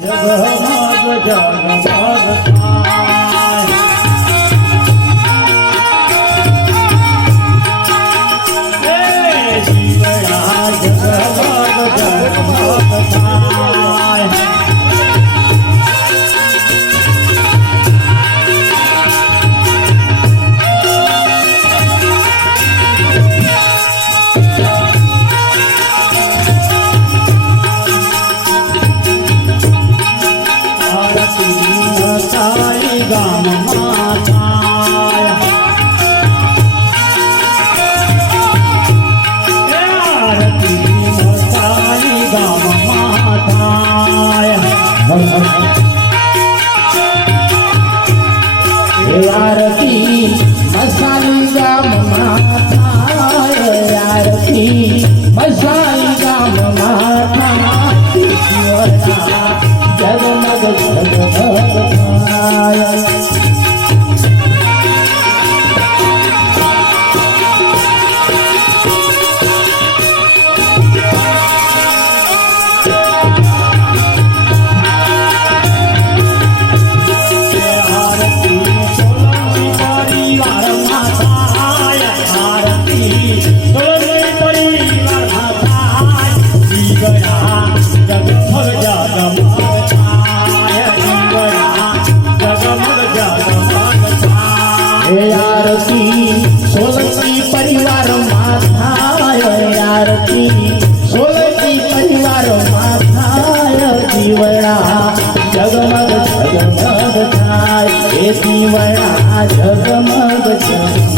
जग भाग जग भाग આરતી મસાલી ગામમાં થાય આરતી મસાલી ગામમાં થાય જગમગ જગમગ થાય ढोलकी परिवार माझा दिवळा जगमग जगमग थाय हे दिवळा जगमग जगमग